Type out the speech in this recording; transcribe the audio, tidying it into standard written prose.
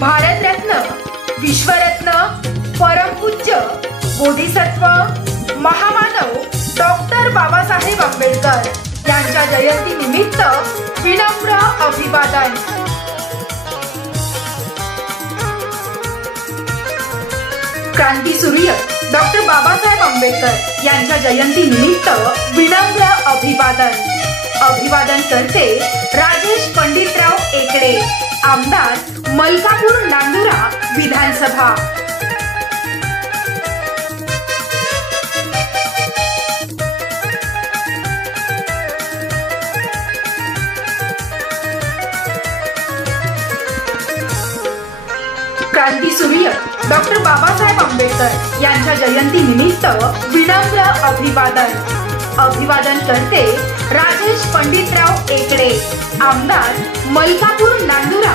भारतरत्न, विश्वरत्न, परमपूज्य बोधिसत्व, महामानव डॉक्टर बाबासाहेब आंबेडकर यांच्या जयंती निमित्त विनम्र अभिवादन। क्रांतीसूर्य डॉक्टर बाबासाहेब आंबेडकर यांच्या जयंती निमित्त विनम्र अभिवादन। अभिवादन करते राजेश पंडितराव एकड़े, आमदार मलकापूर नांदुरा विधानसभा। क्रांतीसूर्य डॉक्टर बाबासाहेब आंबेडकर यांच्या जयंती निमित्त विनम्र अभिवादन। अभिवादन करते राजेश पंडितराव एकड़े, आमदार मलकापूर नांदुरा